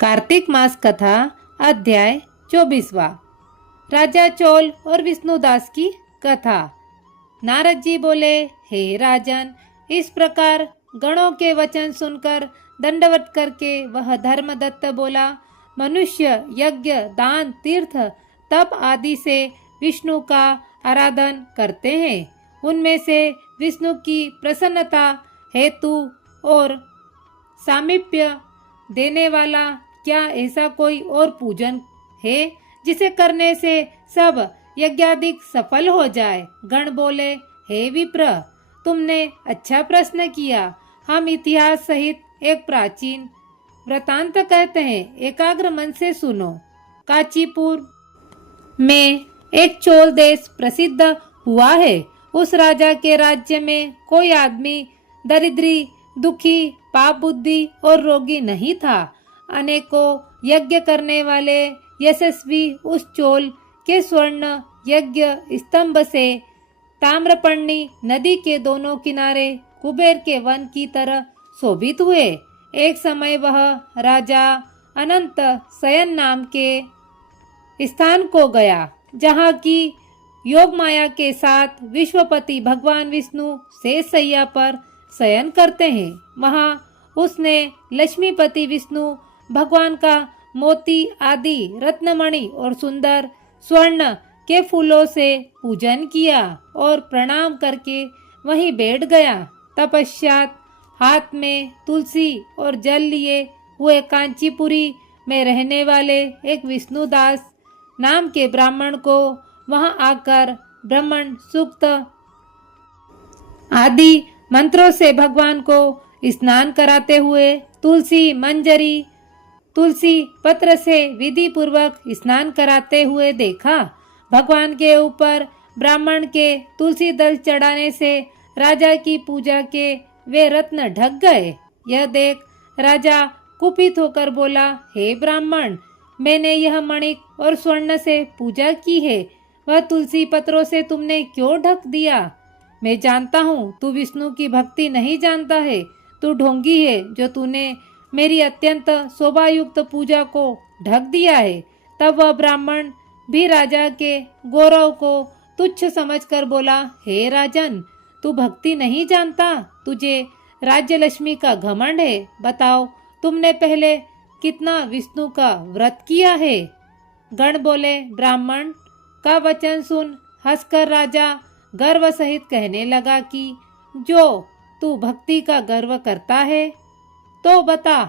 कार्तिक मास कथा अध्याय 24वां। राजा चोल और विष्णुदास की कथा। नारद जी बोले, हे राजन, इस प्रकार गणों के वचन सुनकर दंडवत करके वह धर्मदत्त बोला, मनुष्य यज्ञ, दान, तीर्थ, तप आदि से विष्णु का आराधन करते हैं। उनमें से विष्णु की प्रसन्नता हेतु और सामीप्य देने वाला क्या ऐसा कोई और पूजन है जिसे करने से सब यज्ञादिक सफल हो जाए? गण बोले, हे विप्र, तुमने अच्छा प्रश्न किया। हम इतिहास सहित एक प्राचीन वृतांत कहते हैं, एकाग्र मन से सुनो। कांचीपुर में एक चोल देश प्रसिद्ध हुआ है। उस राजा के राज्य में कोई आदमी दरिद्री, दुखी, पाप बुद्धि और रोगी नहीं था। अनेकों यज्ञ करने वाले यशस्वी उस चोल के स्वर्ण यज्ञ स्तंभ से ताम्रपर्णी नदी के दोनों किनारे कुबेर के वन की तरह शोभित हुए। एक समय वह राजा अनंत शयन नाम के स्थान को गया, जहाँ की योग माया के साथ विश्वपति भगवान विष्णु शेष शैया पर शयन करते हैं। वहाँ उसने लक्ष्मीपति विष्णु भगवान का मोती आदि रत्नमणि और सुंदर स्वर्ण के फूलों से पूजन किया और प्रणाम करके वहीं बैठ गया। तपश्चात हाथ में तुलसी और जल लिए हुए कांचीपुरी में रहने वाले एक विष्णुदास नाम के ब्राह्मण को वहां आकर ब्राह्मण सूक्त आदि मंत्रों से भगवान को स्नान कराते हुए तुलसी पत्र से विधि पूर्वक स्नान कराते हुए देखा। भगवान के ऊपर ब्राह्मण के तुलसी दल चढ़ाने से राजा की पूजा के वे रत्न ढक गए। यह देख राजा कुपित होकर बोला, हे ब्राह्मण, मैंने यह मणिक और स्वर्ण से पूजा की है, वह तुलसी पत्रों से तुमने क्यों ढक दिया? मैं जानता हूँ तू विष्णु की भक्ति नहीं जानता है, तू ढोंगी है जो तूने मेरी अत्यंत शोभायुक्त पूजा को ढक दिया है। तब वह ब्राह्मण भी राजा के गौरव को तुच्छ समझकर बोला, हे राजन, तू भक्ति नहीं जानता, तुझे राज्य लक्ष्मी का घमंड है। बताओ, तुमने पहले कितना विष्णु का व्रत किया है? गण बोले, ब्राह्मण का वचन सुन हंसकर राजा गर्व सहित कहने लगा कि जो तू भक्ति का गर्व करता है तो बता,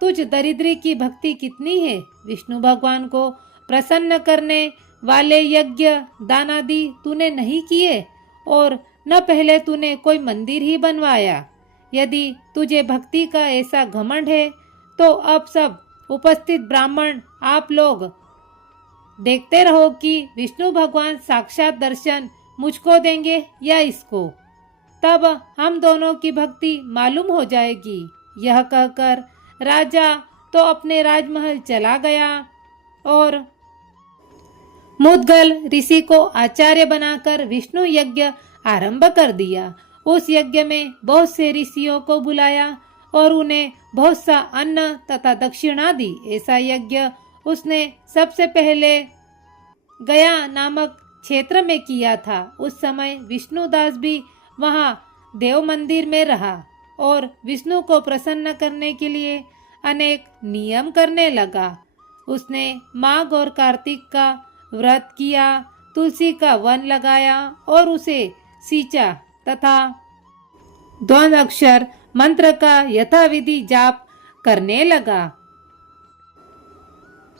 तुझ दरिद्री की भक्ति कितनी है? विष्णु भगवान को प्रसन्न करने वाले यज्ञ दानादि तूने नहीं किए और न पहले तूने कोई मंदिर ही बनवाया। यदि तुझे भक्ति का ऐसा घमंड है तो अब सब उपस्थित ब्राह्मण आप लोग देखते रहो कि विष्णु भगवान साक्षात दर्शन मुझको देंगे या इसको, तब हम दोनों की भक्ति मालूम हो जाएगी। यह कहकर राजा तो अपने राजमहल चला गया और मुद्गल ऋषि को आचार्य बनाकर विष्णु यज्ञ आरंभ कर दिया। उस यज्ञ में बहुत से ऋषियों को बुलाया और उन्हें बहुत सा अन्न तथा दक्षिणा दी। ऐसा यज्ञ उसने सबसे पहले गया नामक क्षेत्र में किया था। उस समय विष्णुदास भी वहां देव मंदिर में रहा और विष्णु को प्रसन्न करने के लिए अनेक नियम करने लगा। उसने माघ और कार्तिक का व्रत किया, तुलसी का वन लगाया और उसे सींचा तथा द्वंद्वाक्षर मंत्र का यथाविधि जाप करने लगा।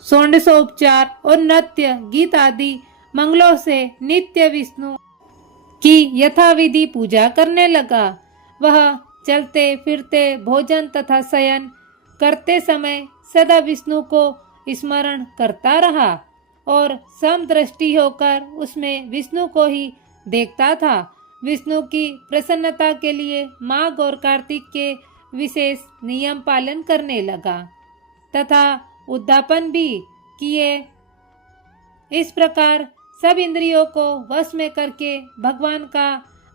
षोडशोपचार और नृत्य गीत आदि मंगलों से नित्य विष्णु की यथाविधि पूजा करने लगा। वह चलते फिरते भोजन तथा शयन करते समय सदा विष्णु को स्मरण करता रहा और समदृष्टि होकर उसमें विष्णु को ही देखता था। विष्णु की प्रसन्नता के लिए माघ और कार्तिक के विशेष नियम पालन करने लगा तथा उद्यापन भी किए। इस प्रकार सब इंद्रियों को वश में करके भगवान का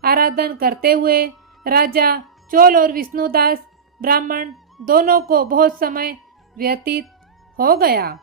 आराधन करते हुए राजा चोल और विष्णुदास ब्राह्मण दोनों को बहुत समय व्यतीत हो गया।